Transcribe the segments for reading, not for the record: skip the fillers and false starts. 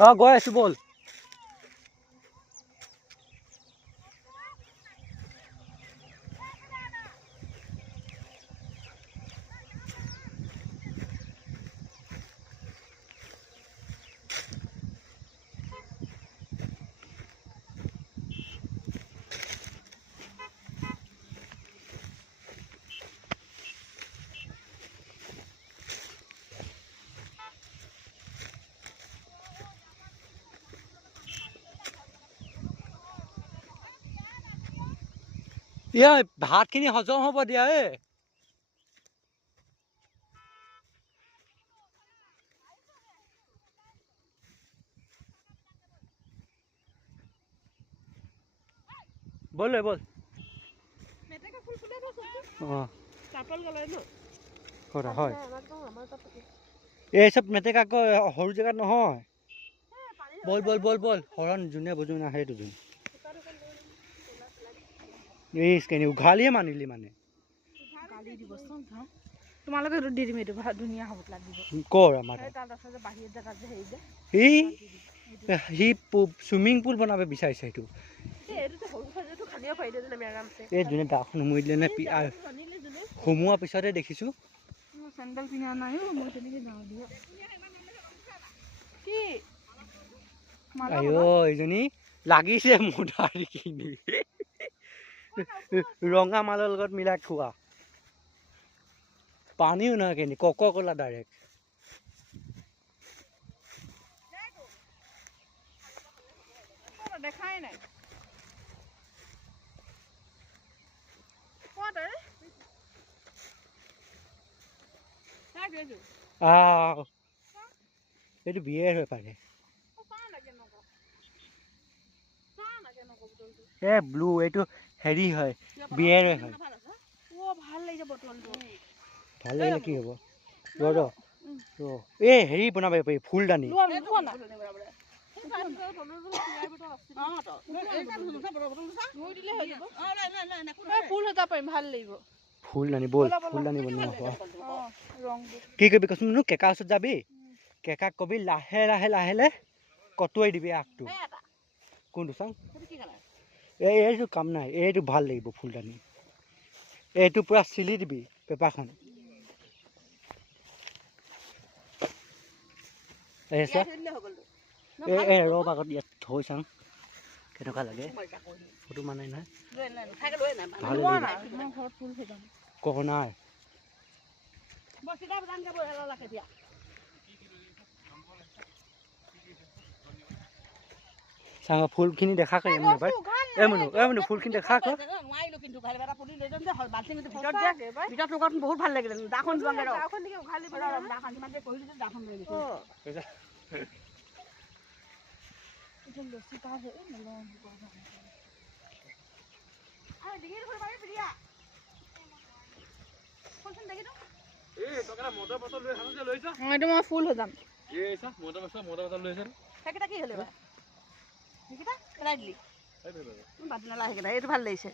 গৈ আছো বল ভাতখিনি হজম হ'ব দিয়া বল বল হয় এই চব মেটেকা সৰু জেগাত নহয় বল বল বল বল হৰণ যোনে বুজো না সেইটো যোন উঘালিয়ে মানিলি মানে তোমালোকে দি দিম এইটো ধুনীয়া হ'ব লাগিব কৰ আমাৰ সি চুইমিং পুল বনাব বিচাৰিছে সেইটো এই যোনে দাখন সোমোৱাই দিলে নে সোমোৱাৰ পিছতে দেখিছো চেণ্ডেল পিন্ধা নাই মই তেনেকে যাওঁ দিয় কি এইজনী লাগিছে মোৰ দাঢ়িখিনি ৰঙা মালৰ লগত মিলাই খোৱা পানীও নহয় কেনি কক কলা ডাইৰেক্ট দেখাই নাই এইটো বিয়েৰ হৈ পাৰে ব্লু এইটো হেৰি হয় বিয়েৰ হয় ভাল লাগিলে কি হ'ব এই হেৰি বনাব পাৰি ফুলদানি ফুলদানি বল ফুলদানি বনোৱা কি কৰিবি কচোন কেকা ওচৰত যাবি কেকাক কবি লাহে লাহে লাহে লাহে কটুৱাই দিবি আগটো কোনটো চাওঁ এইটো কাম নাই এইটো ভাল লাগিব ফুলদানি এইটো পুৰা চিলি দিবি পেপাৰখন ৰব আগত ইয়াত থৈ চাওঁ কেনেকুৱা লাগে ফটো মানে নহয় কক নাই চাওঁ ফুলখিনি দেখা কৰি এমনো ফুলখিনি দেখা কৰ বহুত ভাল লাগিলে মই ফুল হৈ যাম এইটো ভাল লাগিছে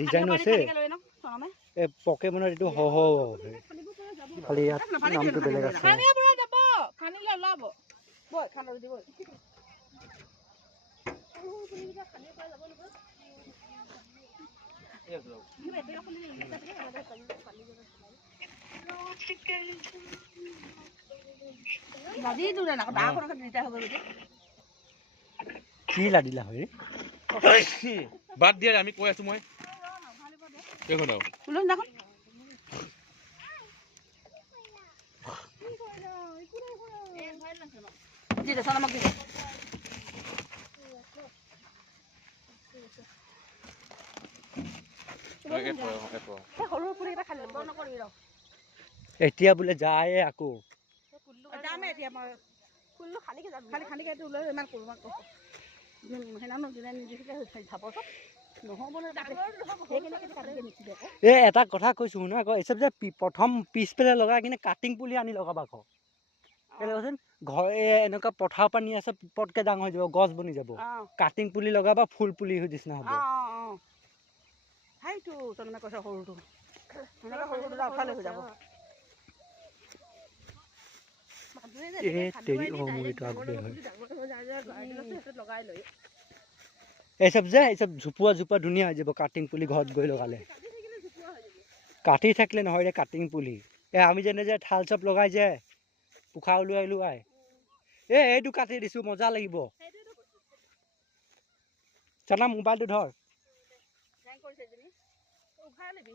ডিজাইন আছে পকে বনোৱা এইটো খালি ইয়াত নামটো বেলেগ আছে কি লাদিলা হয় বাদ দিয়া আমি কৈ আছো মই এতিয়া বোলে যায় আকৌ এটা কথা কৈছো শুনা আকৌ এই চব যে প্ৰথম পিছফালে লগাই কিনে কাটিং পুলি আনি লগাবা আকৌ কচোন ঘৰ এনেকুৱা পথাৰ পানী আছে পটকে ডাঙৰ হৈ যাব গছ বনি যাব কাটিং পুলি লগাবা ফুল পুলি হৈ নিচিনা হ'ব সৰুটো तेरी ओ मुझे तो आग दे ये सब झुपुआ धुनिया हो जाब काटिंग पुली घरत गई लगाले काटी थाकिले নহয় रे काटिंग पुली ए आमी जेने जे थाल सब लगाई जे पुखा उलुआई ए एडु काटी दिसु मजा লাগিব चना मोबाइल तो धर হ্যাং কৰিছে জনি উঘাই লবি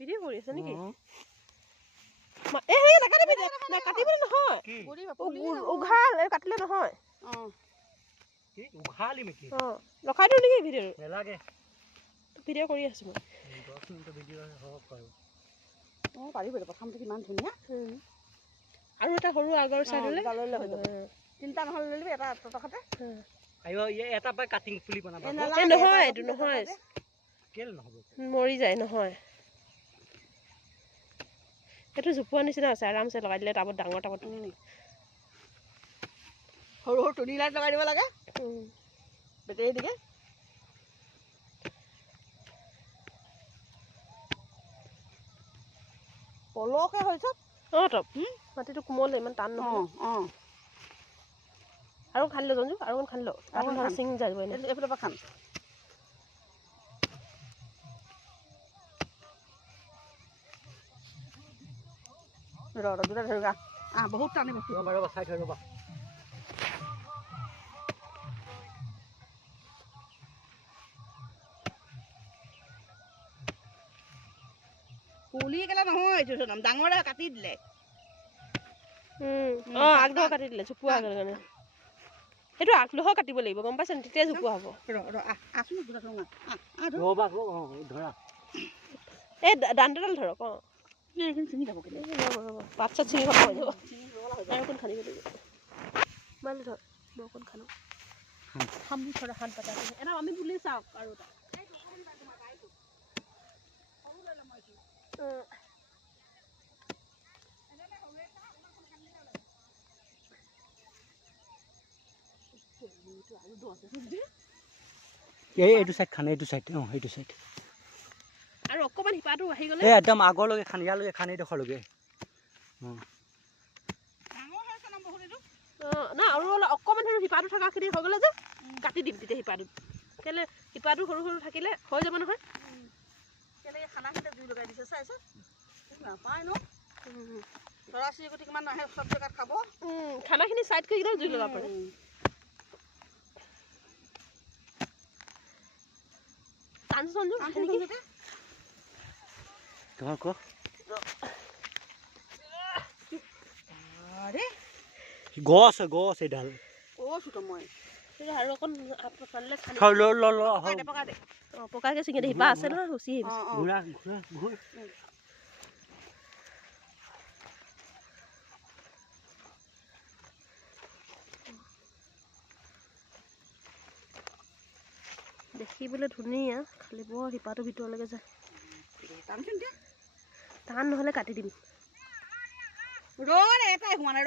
ভিডিও কৰি আছে নেকি এ হে না কাটিবি না কাটিবি নহয় উঘাল কাটিলে নহয় কি উঘালি মেকি লখাই দিও নেকি ভিডিও নেলাগে ভিডিও কৰি আছো মই 10 মিনিট ভিডিও হওক পাৰো পাৰিব প্ৰথমটো কিমান ধুনিয়া আৰু এটা সৰু আগৰ সাইডলে তিনটা নহল ললি এটা টটখাতে আইও এটা পাই কাটিং পুলি বনাবা নহয় এটো নহয় কেল নহব মৰি যায় নহয় এটো জুপুৱা নিচিনা আছে আৰামছে লগাই দিলে টাবত ডাঙৰ টাবত সৰু সৰু টুনি লাইট লগাই দিব লাগে বেটেৰী দিকে পলকে হৈছে টপ মাটিটো কোমল ইমান টান নহয় আৰু খালি লজনজু আৰু খালি ল আৰু সিং যাইব এনে এফালে পা খান ৰ দুটা ধৰগা বহুত টানিব ৰবা সাইড ৰবা পুলি কেলা নহয় এইটো নাম ডাঙৰে কাটি দিলে আগদহ কাটি দিলে চুপুৱা কাৰণে সেইটো আগদহ কাটিব লাগিব গম পাইছ তেতিয়া চুপুৱা হ'ব আছো দুটা ৰবা ধৰা এই দাণ্ডাডাল ধৰক এইখিনি চিঙি যাব কেলে পাত চাত চিঙি খাব যাব আৰু কোন খানিব লাগিব মাল ধৰ বকন খানো হামবি থৰা হান পাতা এনা আমি বুলি চাওক আৰু এটা এইটো সাইড খানে এইটো সাইড এইটো সাইড আৰু অকমান হিপাটো আহি গলে এ একদম আগৰ লগে খানি ইয়াৰ লগে খানি দেখৰ লগে ডাঙৰ হৈছে নাম বহুত এইটো না আৰু অকমান হেৰু হিপাটো থকা খিনি হৈ গলে যে কাটি দিম তেতিয়া হিপাটো কেলে হিপাটো সৰু সৰু থাকিলে হৈ যাব নহয় কেলে খানা খিতে জুই লগাই দিছে চাইছ না পাই ন ধৰাছি গতি কিমান আহে সব জায়গাত খাব খানা খিনি সাইড কৰি দিলে জুই লগাব পাৰে টান সঞ্জু নেকি তোমাৰ কো আৰে গছ এডাল ও সুটো মই এটা আৰু কোন আপলে খালি খাও ল পকা দে পকাকে সিঙে দে হিপা আছে না হুসি ঘুৰা দেখিবলৈ ধুনীয়া খালি বৰ হিপাটো ভিতৰলৈকে যায় টান নহ'লে কাটি দিম এটাই হোৱা নাই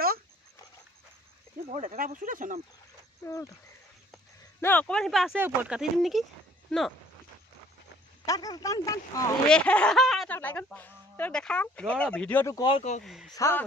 বৰ লেতেৰা বস্তু আছে নাম ন অকণমান হিপা আছে ওপৰত কাটি দিম নেকি ন দেখাওঁ ভিডিঅ'টো কল চাওঁ